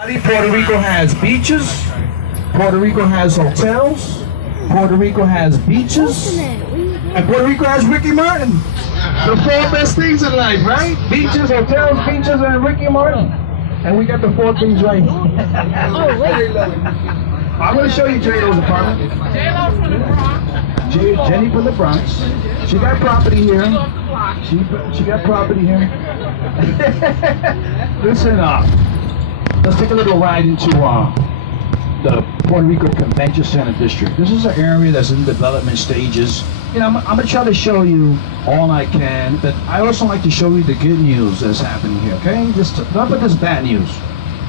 Puerto Rico has beaches. Puerto Rico has hotels. Puerto Rico has beaches. And Puerto Rico has Ricky Martin. The four best things in life, right? Beaches, hotels, beaches, and Ricky Martin. And we got the four things right. Oh, wait. I'm going to show you J-Lo's apartment. J-Lo's from the Bronx. Jenny from the Bronx. She got property here. She got property here. Listen up. Let's take a little ride into the Puerto Rico Convention Center District. This is an area that's in development stages. You know, I'm gonna try to show you all I can, but I also like to show you the good news that's happening here, okay? Just not but this bad news.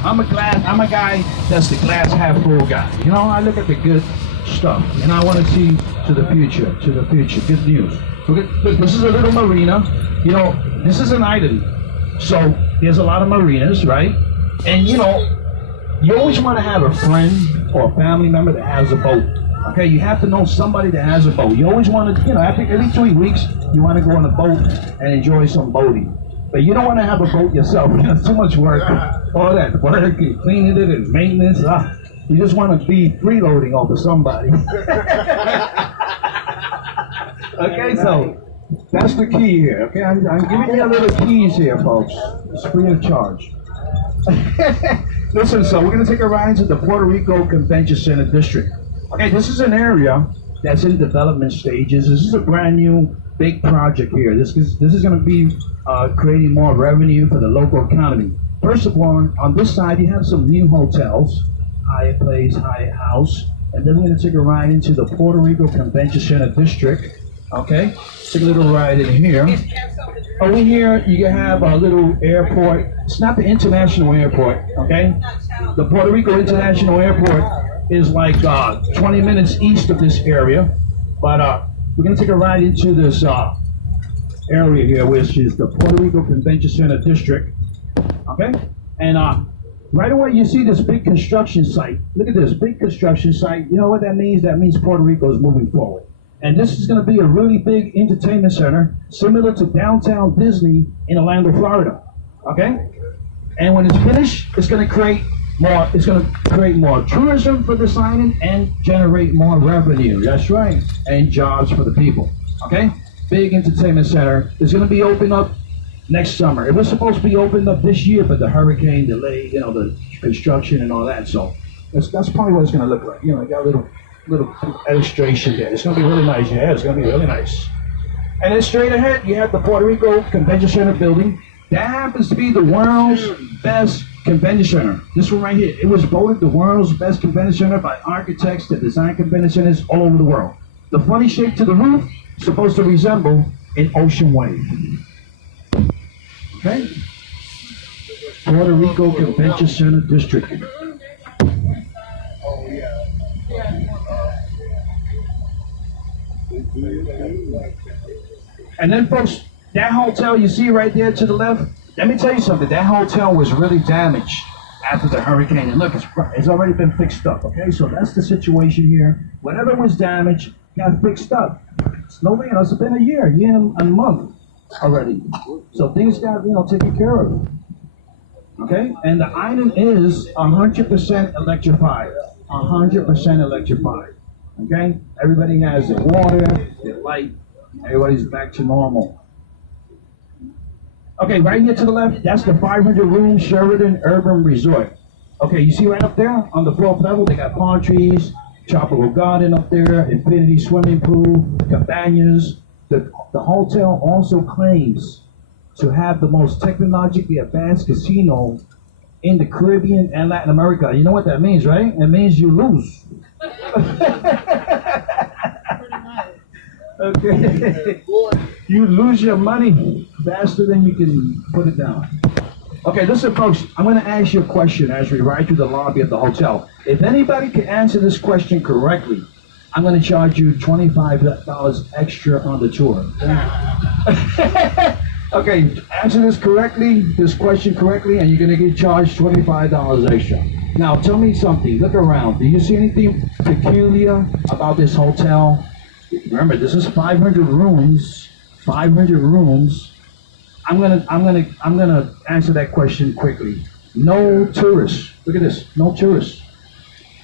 I'm a guy that's the glass half full guy. You know, I look at the good stuff, and I want to see to the future, good news. Look, this is a little marina. You know, this is an island, so there's a lot of marinas, right? And you know, you always want to have a friend or a family member that has a boat. Okay, you have to know somebody that has a boat. You always want to, you know, every 3 weeks, you want to go on a boat and enjoy some boating. But you don't want to have a boat yourself. It's too much work. All that work and cleaning it and maintenance. You just want to be freeloading off of somebody. Okay, so that's the key here. Okay, I'm giving you a little keys here, folks. It's free of charge. Listen, so we're going to take a ride into the Puerto Rico Convention Center District. Okay, this is an area that's in development stages. This is a brand new big project here. This is going to be creating more revenue for the local economy. First of all, on this side, you have some new hotels, Hyatt Place, Hyatt House, and then we're going to take a ride into the Puerto Rico Convention Center District. Okay, take a little ride in here. Over here, you can have a little airport. It's not the international airport, okay? The Puerto Rico International Airport is like 20 minutes east of this area. But we're going to take a ride into this area here, which is the Puerto Rico Convention Center District, okay? And right away, you see this big construction site. Look at this big construction site. You know what that means? That means Puerto Rico is moving forward. And this is going to be a really big entertainment center, similar to downtown Disney in Orlando, Florida. Okay? And when it's finished, it's going to create more. It's going to create more tourism for this island and generate more revenue. That's right, and jobs for the people. Okay? Big entertainment center. It's going to be opened up next summer. It was supposed to be opened up this year, but the hurricane delayed, you know, the construction and all that. So that's probably what it's going to look like. You know, I got a little illustration there. It's going to be really nice. Yeah, it's going to be really nice. And then straight ahead, you have the Puerto Rico Convention Center building. That happens to be the world's best convention center. This one right here. It was voted the world's best convention center by architects that design convention centers all over the world. The funny shape to the roof is supposed to resemble an ocean wave. Okay? Puerto Rico Convention Center District. And then, folks, that hotel you see right there to the left, let me tell you something. That hotel was really damaged after the hurricane. And look, it's already been fixed up, okay? So that's the situation here. Whatever was damaged got fixed up. It's it's been a year and a month already. So things got, taken care of. Okay? And the island is 100% electrified. 100% electrified. Okay? Everybody has their water, their light. Everybody's back to normal. Okay, right here to the left, that's the 500-room Sheraton Urban Resort. Okay, you see right up there on the 4th level, they got palm trees, tropical garden up there, infinity swimming pool, cabanas. The hotel also claims to have the most technologically advanced casino in the Caribbean and Latin America. You know what that means, right? It means you lose. Okay. You lose your money faster than you can put it down. Okay, listen, folks. I'm going to ask you a question as we ride through the lobby of the hotel. If anybody can answer this question correctly, I'm going to charge you $25 extra on the tour. Okay, answer this question correctly, and you're going to get charged $25 extra. Now, tell me something. Look around. Do you see anything peculiar about this hotel? Remember, this is 500 rooms. 500 rooms. I'm gonna answer that question quickly. No tourists. Look at this, no tourists.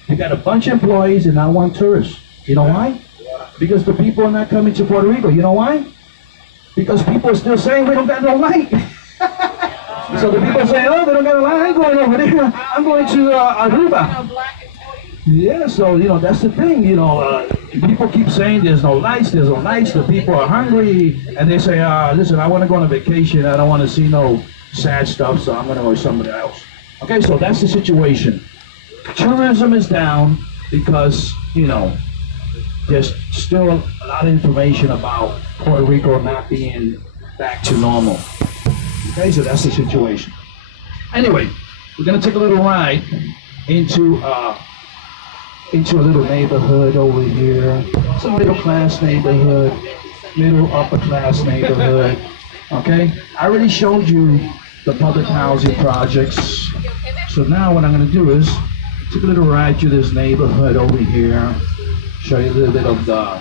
You got a bunch of employees and not one tourist. You know why? Because the people are not coming to Puerto Rico. You know why? Because people are still saying we don't got no light. So the people say, oh, they don't got a light. I'm going over there. I'm going to Aruba. Yeah, so, that's the thing, people keep saying there's no lights, the people are hungry, and they say, listen, I want to go on a vacation, I don't want to see no sad stuff, so I'm going to go somewhere else. Okay, so that's the situation. Tourism is down because, there's still a lot of information about Puerto Rico not being back to normal. Okay, so that's the situation. Anyway, we're going to take a little ride into a little neighborhood over here. It's a middle class neighborhood, middle upper class neighborhood. Okay? I already showed you the public housing projects. So now what I'm going to do is take a little ride through this neighborhood over here, show you a little bit of the,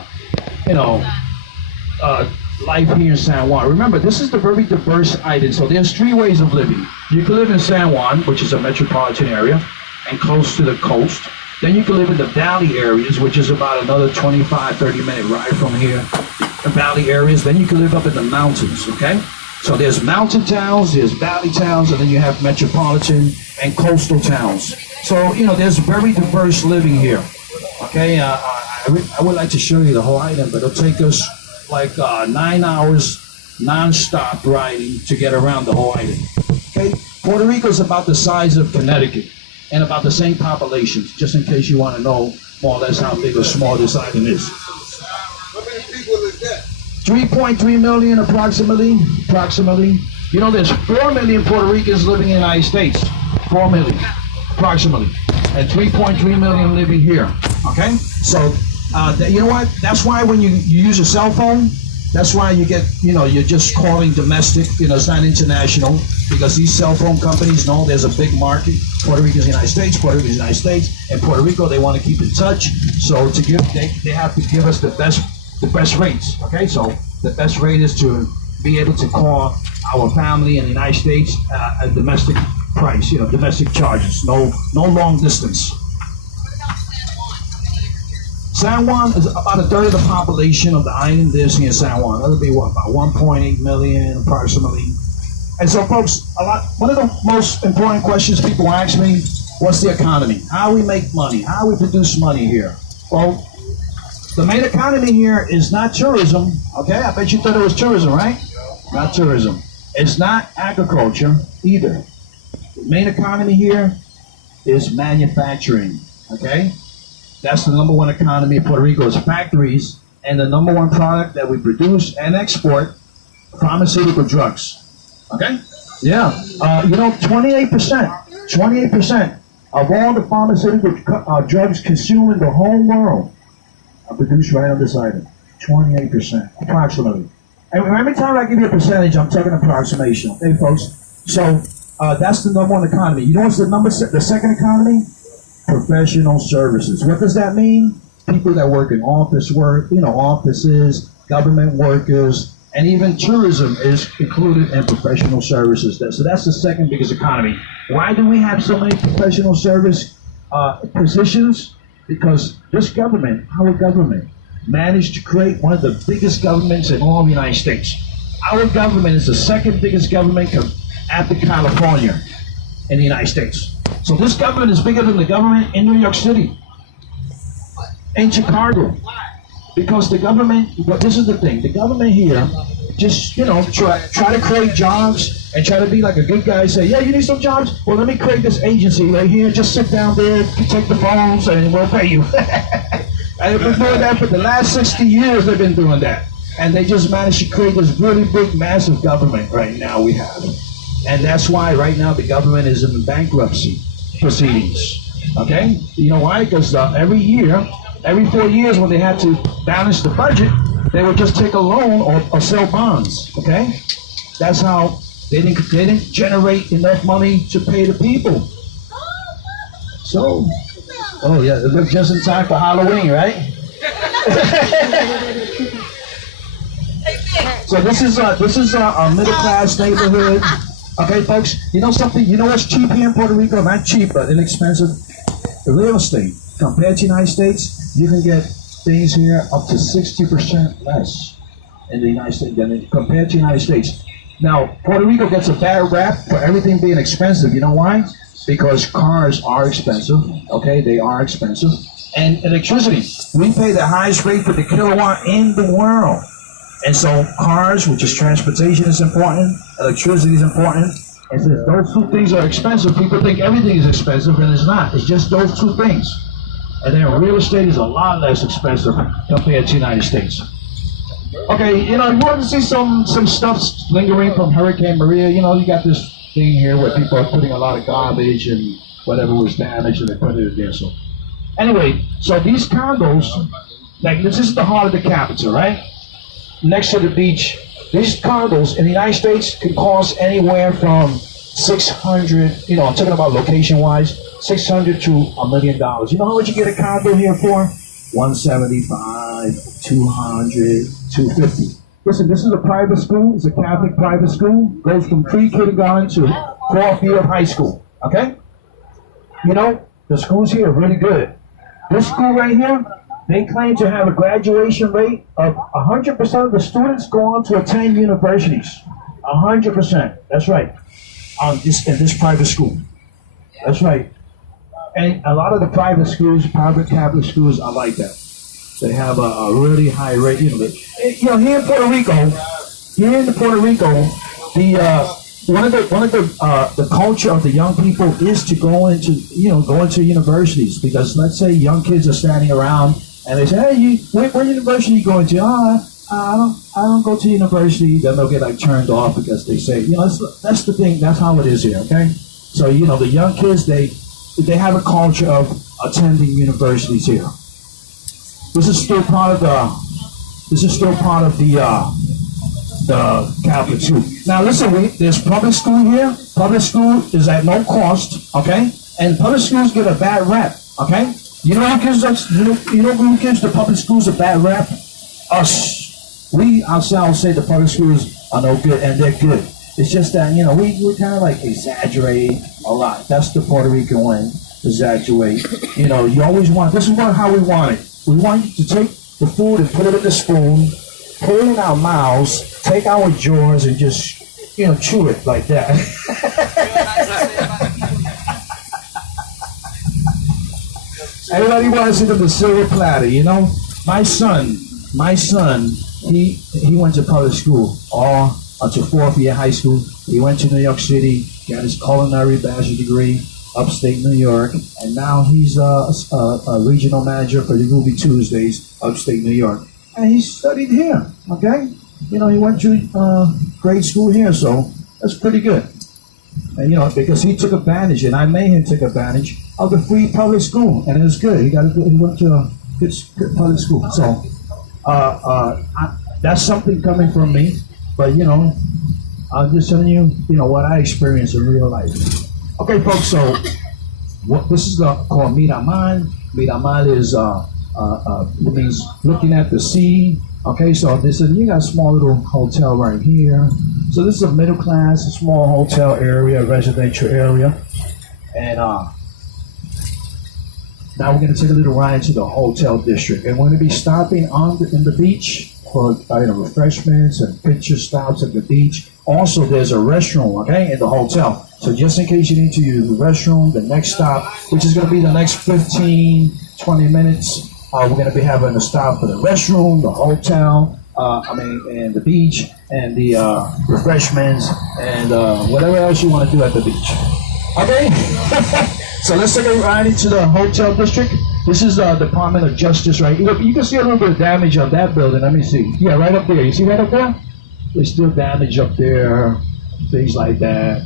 life here in San Juan. Remember, this is the very diverse island. So there's 3 ways of living. You can live in San Juan, which is a metropolitan area, and close to the coast. Then you can live in the valley areas, which is about another 25, 30-minute ride from here. The valley areas. Then you can live up in the mountains, okay? So there's mountain towns, there's valley towns, and then you have metropolitan and coastal towns. So, there's very diverse living here, okay? I would like to show you the whole island, but it'll take us like 9 hours non-stop riding to get around the whole island, okay? Puerto Rico is about the size of Connecticut, and about the same population, just in case you want to know more or less how big or small this island is. How many people is that? 3.3 million approximately. There's 4 million Puerto Ricans living in the United States. 4 million, approximately. And 3.3 million living here, okay? So, you know what? That's why when you use a cell phone, that's why you get, you're just calling domestic, it's not international, because these cell phone companies know there's a big market. Puerto Rico is the United States, Puerto Rico is the United States, and Puerto Rico, they want to keep in touch. So they have to give us the best rates, okay? So the best rate is to be able to call our family in the United States a domestic price, domestic charges, no long distance. San Juan is about a third of the population of the island lives here in San Juan. That'll be about 1.8 million approximately. And so, folks, one of the most important questions people ask me, what's the economy? How we make money? How we produce money here? Well, the main economy here is not tourism, okay? I bet you thought it was tourism, right? Not tourism. It's not agriculture either. The main economy here is manufacturing, okay? That's the number one economy of Puerto Rico is factories, and the number one product that we produce and export, pharmaceutical drugs. Okay? Yeah. 28% of all the pharmaceutical drugs consumed in the whole world are produced right on this island. 28%, approximately. And every time I give you a percentage, I'm taking approximation. Okay, folks? So that's the number one economy. You know what's the second economy? Professional services. What does that mean? People that work in office work, offices, government workers, and even tourism is included in professional services. So that's the second biggest economy. Why do we have so many professional service positions? Because this government, our government, managed to create one of the biggest governments in all the United States. Our government is the second biggest government after California in the United States. So this government is bigger than the government in New York City, in Chicago. Because the government, but this is the thing, the government here just, try to create jobs and try to be like a good guy, say, yeah, you need some jobs? Well, let me create this agency right here, just sit down there, take the phones, and we'll pay you. And they've been doing that for the last 60 years, they've been doing that. And they just managed to create this really big, massive government right now we have. And that's why right now the government is in bankruptcy proceedings, okay? You know why? Because every 4 years when they had to balance the budget, they would just take a loan or sell bonds, okay? That's how they didn't generate enough money to pay the people. So, oh yeah, it looks just in time for Halloween, right? So this is a middle class neighborhood. Okay, folks, you know something? You know what's cheap here in Puerto Rico? Not cheap, but inexpensive. The real estate. Compared to the United States, you can get things here up to 60% less in the United States than compared to the United States. Now, Puerto Rico gets a bad rap for everything being expensive. You know why? Because cars are expensive. Okay, they are expensive. And electricity. We pay the highest rate for the kilowatt in the world. And so cars, which is transportation, is important. Electricity is important. And since those two things are expensive, people think everything is expensive, and it's not. It's just those two things. And then real estate is a lot less expensive compared to the United States. Okay, you know, you want to see some stuff lingering from Hurricane Maria. You know, you got this thing here where people are putting a lot of garbage and whatever was damaged, and they put it there. So anyway, so these condos, like this is the heart of the capital, right? Next to the beach. These condos in the United States can cost anywhere from 600, you know, I'm talking about location-wise, 600 to $1 million. You know how much you get a condo here for? 175, 200, 250. Listen, this is a private school. It's a Catholic private school. Goes from pre-kindergarten to fourth year of high school. Okay? You know, the schools here are really good. This school right here, they claim to have a graduation rate of 100% of the students go on to attend universities. 100%. That's right. In this private school. That's right. And a lot of the private schools, private Catholic schools, are like that. They have a really high rate. You know, here in Puerto Rico, one of the culture of the young people is to go into universities, because let's say young kids are standing around and they say, hey, what university are you going to? I don't go to university. Then they'll get like turned off because they say, you know, that's the thing. That's how it is here. Okay, so you know the young kids they have a culture of attending universities here. This is still part of the Catholic school. Now listen, there's public school here. Public school is at no cost, okay? And public schools get a bad rap, okay? You know who gives the public schools a bad rap? Us. We ourselves say the public schools are no good, and they're good. It's just that, you know, we kind of like exaggerate a lot. That's the Puerto Rican way, exaggerate. You know, you always want, this is how we want it. We want you to take the food and put it in the spoon, put it in our mouths, take our jaws and just, you know, chew it like that. Everybody wants it on the silver platter, you know? My son, he went to public school all until fourth year high school. He went to New York City, got his culinary bachelor's degree, upstate New York, and now he's a regional manager for the Ruby Tuesdays, upstate New York. And he studied here, okay? You know, he went to grade school here, so that's pretty good. And, you know, because he took advantage, and I made him take advantage of the free public school, and it was good. He went to a good public school. So that's something coming from me, but, you know, I'm just telling you, you know, what I experienced in real life. Okay, folks, so this is called Miramar. Miramar is means looking at the sea. Okay, so you got a small little hotel right here. So this is a middle class, a small hotel area, residential area. And now we're going to take a little ride to the hotel district. And we're going to be stopping in the beach for refreshments and picture stops at the beach. Also, there's a restroom, okay, in the hotel. So just in case you need to use the restroom, the next stop, which is going to be the next 15, 20 minutes, we're going to be having a stop for the restroom, the hotel, and the beach, and the refreshments, and whatever else you want to do at the beach. Okay? So let's take a ride into the hotel district. This is the Department of Justice, right? You can see a little bit of damage on that building. Let me see. Yeah, right up there. You see right up there? There's still damage up there, things like that.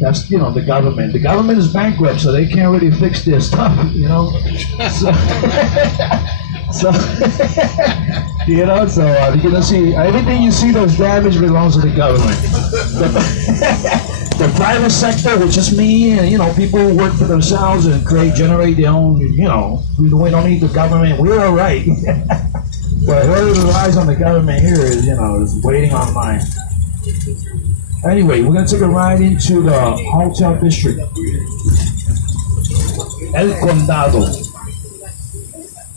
That's, you know, the government. The government is bankrupt, so they can't really fix their stuff, you know? So you know, so you're going to see, everything you see that's damaged belongs to the government. The private sector, which is me, and, you know, people who work for themselves and generate their own, you know, we don't need the government, we're all right. But whoever relies on the government here is, you know, is waiting on line. Anyway, we're gonna take a ride into the hotel district. El Condado.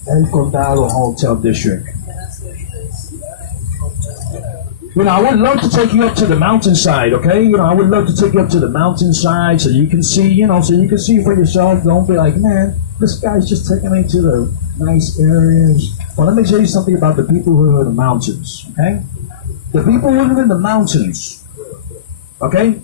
El Condado Hotel District. You know, I would love to take you up to the mountainside, okay? You know, I would love to take you up to the mountainside so you can see, you know, so you can see for yourself. Don't be like, man, this guy's just taking me to the nice areas. Well, let me tell you something about the people who live in the mountains, okay? The people who live in the mountains, okay,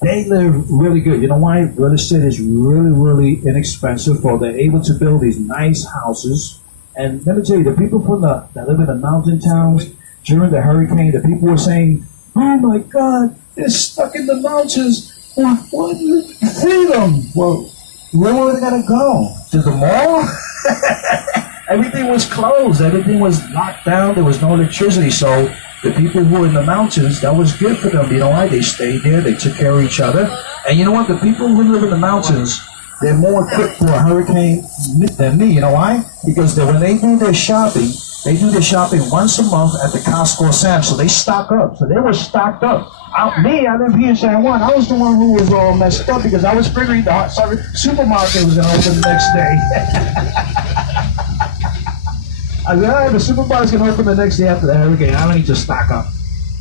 they live really good. You know why? Real estate is really, really inexpensive, for they're able to build these nice houses. And let me tell you, the people that live in the mountain towns, during the hurricane, the people were saying, oh my God, they're stuck in the mountains. What freedom? Well, where were they going to go? To the mall? Everything was closed. Everything was locked down. There was no electricity. So the people who were in the mountains, that was good for them. You know why? They stayed there. They took care of each other. And you know what? The people who live in the mountains, they're more equipped for a hurricane than me. You know why? Because when they do their shopping, they do their shopping once a month at the Costco or Sam's, so they stock up. So they were stocked up. I live here in San Juan. I was the one who was all messed up because I was figuring the supermarket was going to open the next day. I said, all right, the supermarket's going to open the next day after the hurricane. I don't need to stock up.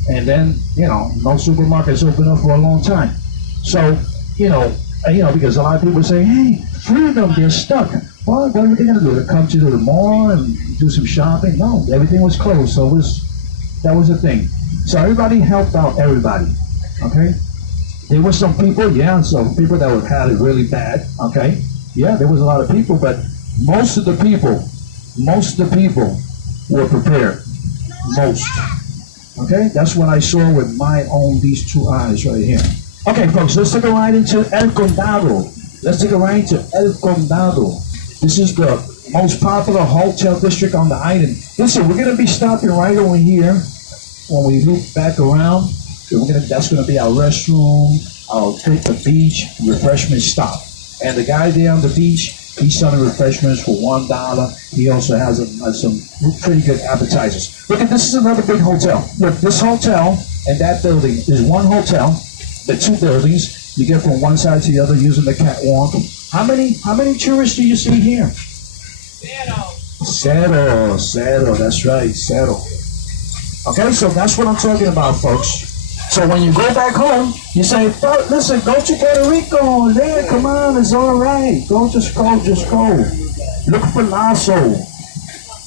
And then, you know, no supermarkets open up for a long time. So, because a lot of people say, hey, freedom, they're stuck. Well, what are they going to do? They come to the mall and do some shopping? No, everything was closed, so that was the thing. So everybody helped out everybody, okay? There were some people that had it really bad, okay? Yeah, there was a lot of people, but most of the people were prepared. Most. Okay? That's what I saw with these two eyes right here. Okay, folks, let's take a ride into El Condado. Let's take a ride to El Condado. This is the most popular hotel district on the island. Listen, we're going to be stopping right over here when we loop back around. That's going to be our restroom, our take the beach, refreshment stop. And the guy there on the beach, he's selling refreshments for $1. He also has some pretty good appetizers. Look, this is another big hotel. Look, this hotel and that building is one hotel. The two buildings, you get from one side to the other using the catwalk. How many tourists do you see here? Zero. That's right, zero. Okay, so that's what I'm talking about, folks. So when you go back home, you say, listen, go to Puerto Rico. There, come on, it's all right. Just go. Look for Lasso.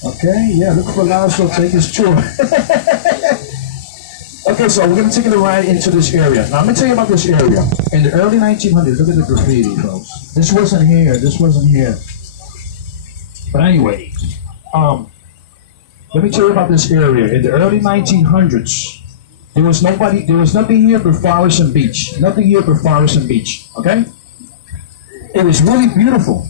Okay, yeah, look for Lasso. Take his tour. Okay, so we're going to take a ride into this area. Now, let me tell you about this area. In the early 1900s, look at the graffiti, folks. This wasn't here. But anyway, let me tell you about this area. In the early 1900s, there was nothing here but forest and beach. Nothing here but forest and beach, okay? It was really beautiful,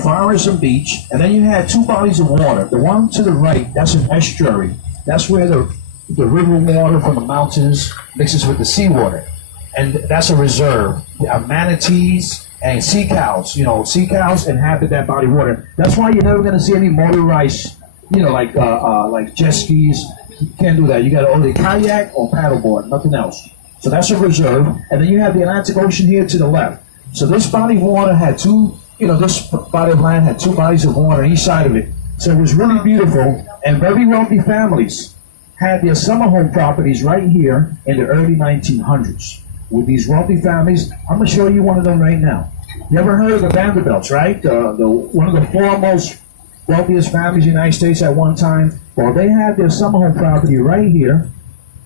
forest and beach. And then you had two bodies of water. The one to the right, that's an estuary. That's where the river water from the mountains mixes with the seawater. And that's a reserve. Manatees and sea cows. Sea cows inhabit that body of water. That's why you're never going to see any motorized, like jet skis. You can't do that. You got to only kayak or paddleboard, nothing else. So that's a reserve. And then you have the Atlantic Ocean here to the left. So this body of water had this body of land had two bodies of water on each side of it. So it was really beautiful, and very wealthy families had their summer home properties right here in the early 1900s. With these wealthy families, I'm going to show you one of them right now. You ever heard of the Vanderbilts, right? One of the foremost wealthiest families in the United States at one time. Well, they had their summer home property right here,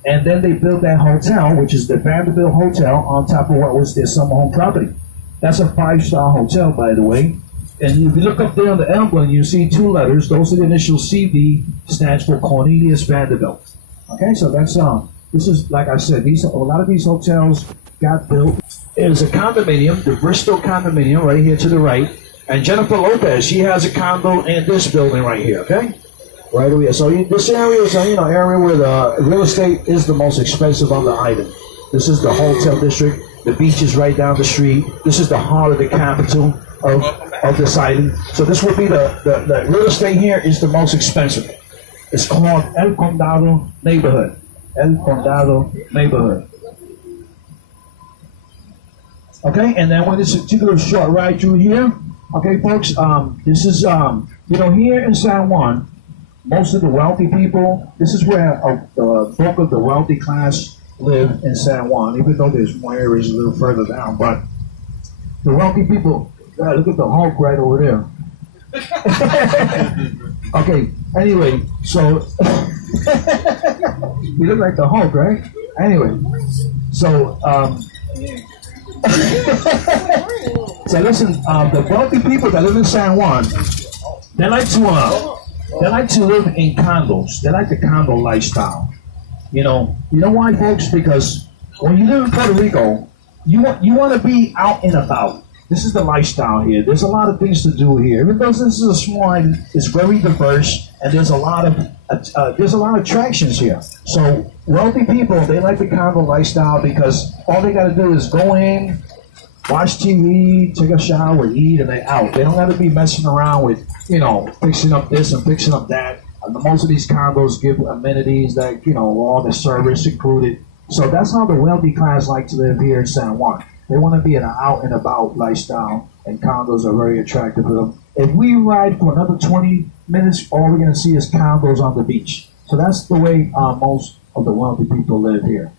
and then they built that hotel, which is the Vanderbilt Hotel, on top of what was their summer home property. That's a 5-star hotel, by the way. And if you look up there on the emblem, you see two letters. Those are the initials. CV stands for Cornelius Vanderbilt. Okay, so that's this is, like I said, a lot of these hotels got built. There's a condominium, the Bristol condominium, right here to the right. And Jennifer Lopez, she has a condo in this building right here. Okay, right over here. So this area is area where the real estate is the most expensive on the island. This is the hotel district. The beach is right down the street. This is the heart of the capital of this island. So this will be the real estate here is the most expensive. It's called El Condado neighborhood. El Condado neighborhood. Okay, and then when this particular short ride through here, okay, folks, this is, here in San Juan, most of the wealthy people, this is where the bulk of the wealthy class live in San Juan, even though there's more areas a little further down, but the wealthy people, look at the Hulk right over there. Okay, anyway, so, you look like the Hulk, right? Anyway, so, so listen, the wealthy people that live in San Juan, they like to live in condos. They like the condo lifestyle. You know why, folks? Because when you live in Puerto Rico, you want to be out and about. This is the lifestyle here. There's a lot of things to do here. Even though this is a small island, it's very diverse, and there's a lot of attractions here. So wealthy people, they like the condo lifestyle because all they got to do is go in, watch TV, take a shower, eat, and they out. They don't got to be messing around with, fixing up this and fixing up that. Most of these condos give amenities that, all the service included. So that's how the wealthy class like to live here in San Juan. They want to be in an out and about lifestyle, and condos are very attractive to them. If we ride for another 20 minutes, all we're going to see is condos on the beach. So that's the way most of the wealthy people live here.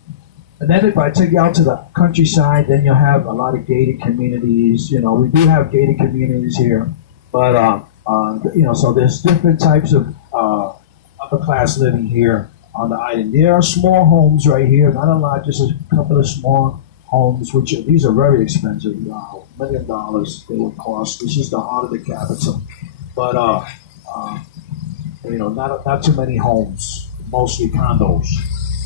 And then if I take you out to the countryside, then you'll have a lot of gated communities. We do have gated communities here, but so there's different types of upper class living here on the island. There are small homes right here, not a lot, just a couple of small homes, these are very expensive. $1 million they would cost. This is the heart of the capital, but not too many homes, mostly condos.